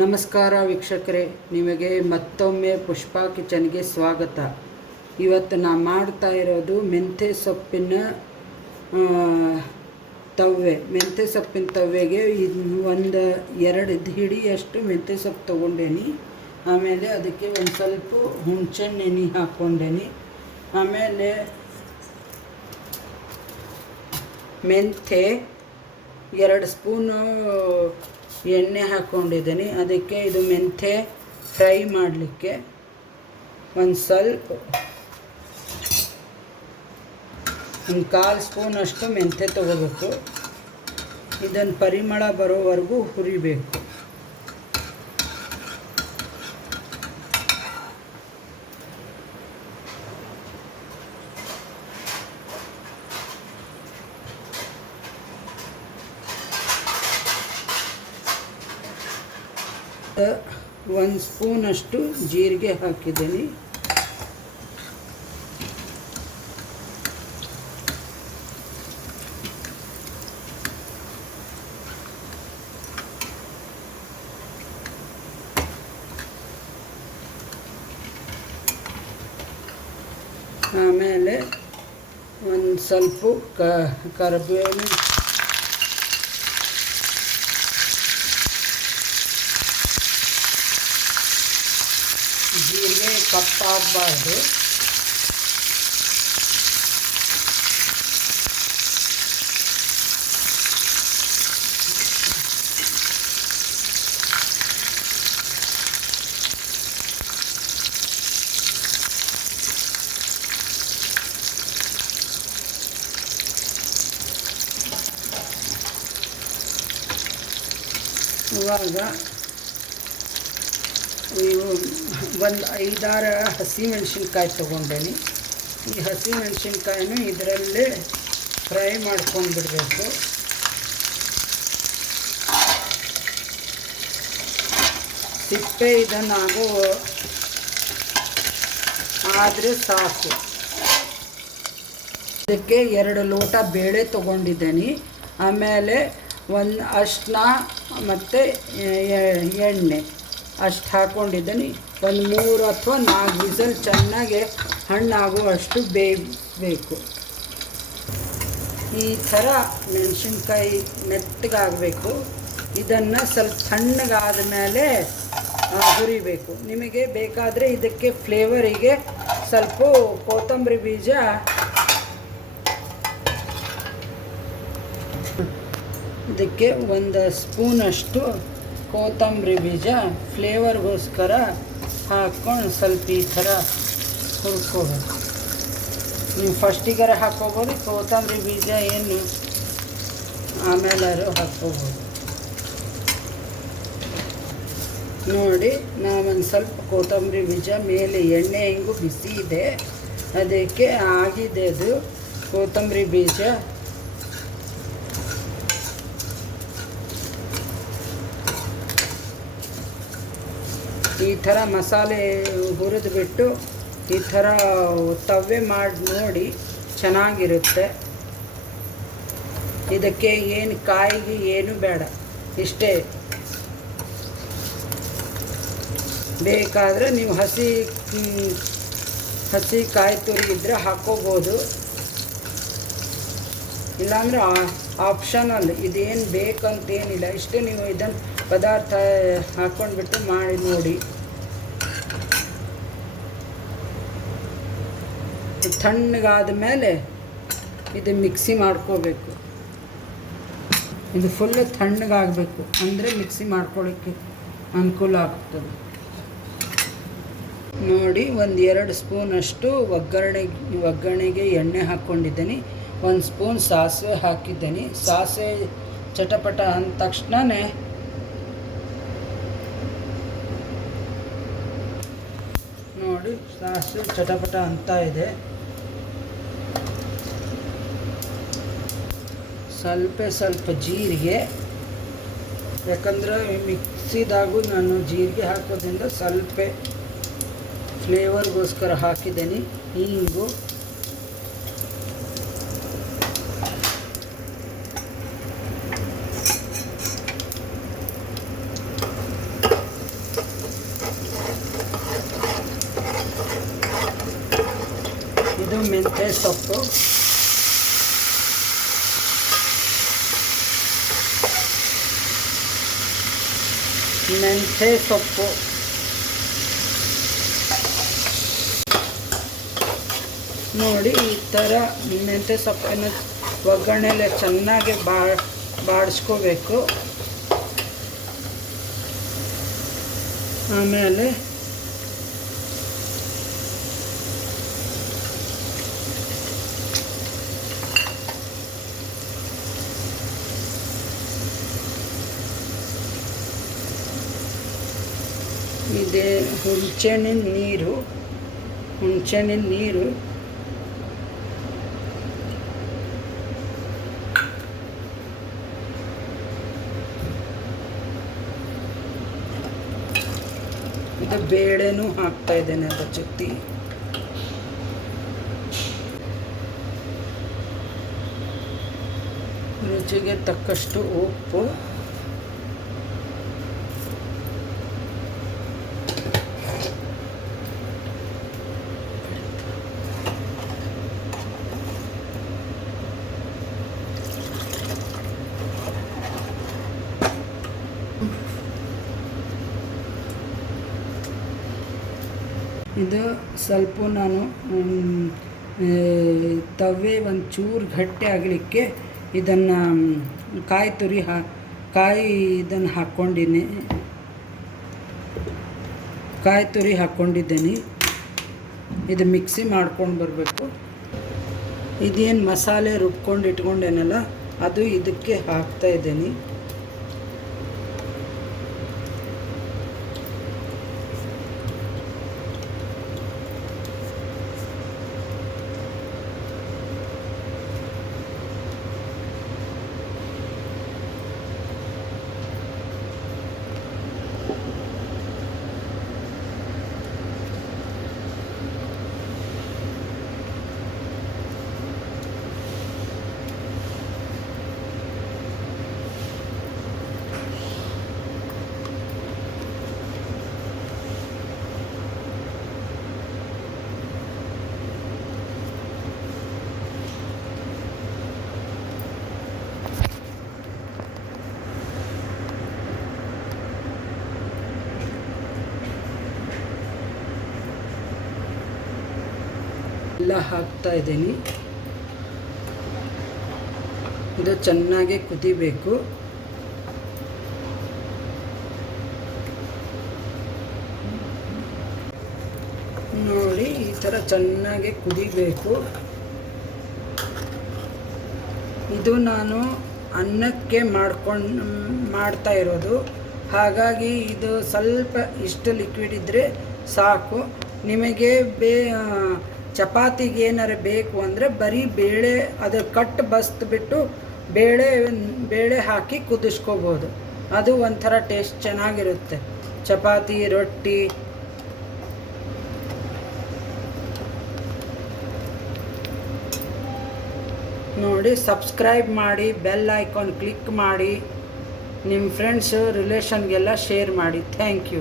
ನಮಸ್ಕಾರ ವೀಕ್ಷಕರೇ, ನಿಮಗೆ ಮತ್ತೊಮ್ಮೆ ಪುಷ್ಪಾ ಕಿಚನ್ಗೆ ಸ್ವಾಗತ. ಇವತ್ತು ನಾನು ಮಾಡ್ತಾ ಇರೋದು ಮೆಂತ್ಯ ಸೊಪ್ಪಿನ ತವ್ವೆ. ಮೆಂತ್ಯ ಸೊಪ್ಪಿನ ತವ್ವೆಗೆ ಒಂದು 2 ಹಿಡಿಯಷ್ಟು ಮೆಂತ್ಯ ಸೊಪ್ಪು ತೊಗೊಂಡೇನಿ. ಆಮೇಲೆ ಅದಕ್ಕೆ ಒಂದು ಸ್ವಲ್ಪ ಹುಣಸೆಹಣ್ಣು ನೆನೆ ಹಾಕ್ಕೊಂಡೇನಿ. ಆಮೇಲೆ ಮೆಂತ್ಯ 2 ಸ್ಪೂನು ಎಣ್ಣೆ ಹಾಕ್ಕೊಂಡಿದ್ದೀನಿ. ಅದಕ್ಕೆ ಇದು ಮೆಂತ್ಯ ಫ್ರೈ ಮಾಡಲಿಕ್ಕೆ ಒಂದು ಸ್ವಲ್ಪ 1/4 ಸ್ಪೂನಷ್ಟು ಮೆಂತ್ಯ ತೊಗೋಬೇಕು. ಇದನ್ನು ಪರಿಮಳ ಬರೋವರೆಗೂ ಹುರಿಬೇಕು. ಒಂದು ಸ್ಪೂನಷ್ಟು ಜೀರಿಗೆ ಹಾಕಿದ್ದೀನಿ. ಆಮೇಲೆ ಒಂದು ಸ್ವಲ್ಪ ಕರಿಬೇವು, ಜೀರಿಗೆ ಕಪ್ಪಾಗಬಾರ್ದು. ಇವಾಗ ಒಂದು 5-6 ಹಸಿಮೆಣ್ಸಿನ್ಕಾಯಿ ತೊಗೊಂಡೇನಿ. ಈ ಹಸಿಮೆಣ್ಸಿನ್ಕಾಯಿನೂ ಇದರಲ್ಲೇ ಫ್ರೈ ಮಾಡ್ಕೊಂಡು ಬಿಡಬೇಕು. ಸಿಪ್ಪೆ ಇದನ್ನಾಗೋ ಆದರೆ ಸಾಕು. ಇದಕ್ಕೆ 2 ಲೋಟ ಬೇಳೆ ತೊಗೊಂಡಿದ್ದೀನಿ. ಆಮೇಲೆ ಒಂದು ಅರಿಶಿನ ಮತ್ತು ಎಣ್ಣೆ ಅಷ್ಟು ಹಾಕ್ಕೊಂಡಿದ್ದೀನಿ. ಒಂದು 3 ಅಥವಾ 4 ವಿಸಲ್ ಚೆನ್ನಾಗಿ ಹಣ್ಣಾಗುವಷ್ಟು ಬೇಯಬೇಕು. ಈ ಥರ ಮೆಣಸಿನ್ಕಾಯಿ ಮೆತ್ತಗಾಗಬೇಕು. ಇದನ್ನು ಸ್ವಲ್ಪ ತಣ್ಣಗಾದ ಮೇಲೆ ಹುರಿಬೇಕು. ನಿಮಗೆ ಬೇಕಾದರೆ ಇದಕ್ಕೆ ಫ್ಲೇವರಿಗೆ ಸ್ವಲ್ಪ ಕೊತ್ತಂಬರಿ ಬೀಜ, ಇದಕ್ಕೆ 1 ಸ್ಪೂನಷ್ಟು ಕೊತ್ತಂಬರಿ ಬೀಜ ಫ್ಲೇವರ್ಗೋಸ್ಕರ ಹಾಕ್ಕೊಂಡು ಸ್ವಲ್ಪ ಈ ಥರ ಹುರ್ಕೋಬೇಕು. ನೀವು ಫಸ್ಟಿಗರ ಹಾಕ್ಕೋಬೋದು, ಕೊತ್ತಂಬರಿ ಬೀಜ ಏನು ಆಮೇಲಾರು ಹಾಕ್ಕೋಬೋದು. ನೋಡಿ, ನಾವೊಂದು ಸ್ವಲ್ಪ ಕೊತ್ತಂಬರಿ ಬೀಜ ಮೇಲೆ ಎಣ್ಣೆ ಹೆಂಗೂ ಬಿಸಿ ಇದೆ, ಅದಕ್ಕೆ ಆಗಿದೆ ಅದು ಕೊತ್ತಂಬರಿ ಬೀಜ. ಈ ಥರ ಮಸಾಲೆ ಹುರಿದ್ಬಿಟ್ಟು ಈ ಥರ ತವ್ವೆ ಮಾಡಿ ನೋಡಿ, ಚೆನ್ನಾಗಿರುತ್ತೆ. ಇದಕ್ಕೆ ಏನು ಕಾಯಿಗೆ ಏನು ಬೇಡ, ಇಷ್ಟೇ. ಬೇಕಾದರೆ ನೀವು ಹಸಿ ಕಾಯಿ ತುರಿ ಇದ್ದರೆ ಹಾಕ್ಕೋಬೋದು, ಇಲ್ಲಾಂದರೆ ಆಪ್ಷನಲ್. ಇದೇನು ಬೇಕಂತೇನಿಲ್ಲ, ಇಷ್ಟೇ. ನೀವು ಇದನ್ನು ಪದಾರ್ಥ ಹಾಕ್ಕೊಂಡ್ಬಿಟ್ಟು ಮಾಡಿ ನೋಡಿ. ತಣ್ಣಗಾದ ಮೇಲೆ ಇದು ಮಿಕ್ಸಿ ಮಾಡ್ಕೋಬೇಕು. ಇದು ಫುಲ್ಲು ತಣ್ಣಗಾಗಬೇಕು, ಅಂದರೆ ಮಿಕ್ಸಿ ಮಾಡ್ಕೊಳ್ಳೋಕ್ಕೆ ಅನುಕೂಲ ಆಗ್ತದೆ. ನೋಡಿ, ಒಂದು 2 ಸ್ಪೂನಷ್ಟು ಒಗ್ಗರಣೆಗೆ ಎಣ್ಣೆ ಹಾಕ್ಕೊಂಡಿದ್ದೀನಿ. 1 ಸ್ಪೂನ್ ಸಾಸಿವೆ ಹಾಕಿದ್ದೀನಿ. ಸಾಸಿವೆ ಚಟಪಟ ಅಂದ ತಕ್ಷಣವೇ ನೋಡಿ, ಸಾಸಿವೆ ಚಟಪಟ ಅಂತ ಇದೆ. ಸ್ವಲ್ಪ ಜೀರಿಗೆ, ಯಾಕಂದ್ರೆ ಮಿಕ್ಸಿದಾಗೂ ನಾನು ಜೀರಿಗೆ ಹಾಕೋದ್ರಿಂದ ಸ್ವಲ್ಪ ಫ್ಲೇವರ್ಗೋಸ್ಕರ ಹಾಕಿದ್ದೀನಿ. ಹಿಂಗು, ಮೆಂತ್ಯ ಸೊಪ್ಪು, ಮೆಂತ್ಯ ಸೊಪ್ಪು ನೋಡಿ. ಈ ಥರ ಮೆಂತ್ಯ ಸೊಪ್ಪನ್ನು ಒಗ್ಗರಣೆಲೆ ಚೆನ್ನಾಗಿ ಬಾಡಿಸ್ಕೋಬೇಕು. ಆಮೇಲೆ ಇದೆ ಹುಣಸೆಹಣ್ಣಿನ ನೀರು. ಇದು ಬೇಳೆನೂ ಹಾಕ್ತಾ ಇದ್ದೇನೆ ಅದ್ರ ಜೊತೆ. ರುಚಿಗೆ ತಕ್ಕಷ್ಟು ಉಪ್ಪು, ಇದು ಸ್ವಲ್ಪ ನಾನು ತವೆ ಒಂಚೂರು ಗಟ್ಟಿ ಆಗಲಿಕ್ಕೆ ಇದನ್ನು ಇದನ್ನು ಕಾಯಿ ತುರಿ ಹಾಕ್ಕೊಂಡಿದ್ದೇನೆ. ಇದು ಮಿಕ್ಸಿ ಮಾಡ್ಕೊಂಡು ಬರಬೇಕು. ಇದೇನು ಮಸಾಲೆ ರುಬ್ಕೊಂಡು ಇಟ್ಕೊಂಡೇನಲ್ಲ ಅದು ಇದಕ್ಕೆ ಹಾಕ್ತಾ ಇದ್ದೀನಿ. ಎಲ್ಲ ಹಾಕ್ತಾ ಇದ್ದೀನಿ. ಇದು ಚೆನ್ನಾಗಿ ಕುದಿಬೇಕು. ನೋಡಿ ಈ ಥರ ಚೆನ್ನಾಗಿ ಕುದಿಬೇಕು. ಇದು ನಾನು ಅನ್ನಕ್ಕೆ ಮಾಡ್ತಾ ಇರೋದು. ಹಾಗಾಗಿ ಇದು ಸ್ವಲ್ಪ ಇಷ್ಟು ಲಿಕ್ವಿಡ್ ಇದ್ದರೆ ಸಾಕು. ನಿಮಗೆ ಚಪಾತಿಗೆ ಏನಾರು ಬೇಕು ಅಂದರೆ ಬರೀ ಬೇಳೆ ಅದು ಬಸ್ಬಿಟ್ಟು ಬೇಳೆ ಹಾಕಿ ಕುದಿಸ್ಕೋಬೋದು. ಅದು ಒಂಥರ ಟೇಸ್ಟ್ ಚೆನ್ನಾಗಿರುತ್ತೆ. ಚಪಾತಿ, ರೊಟ್ಟಿ. ನೋಡಿ, ಸಬ್ಸ್ಕ್ರೈಬ್ ಮಾಡಿ, ಬೆಲ್ ಐಕಾನ್ ಕ್ಲಿಕ್ ಮಾಡಿ, ನಿಮ್ಮ ಫ್ರೆಂಡ್ಸು ರಿಲೇಷನ್ಗೆಲ್ಲ ಶೇರ್ ಮಾಡಿ. Thank you.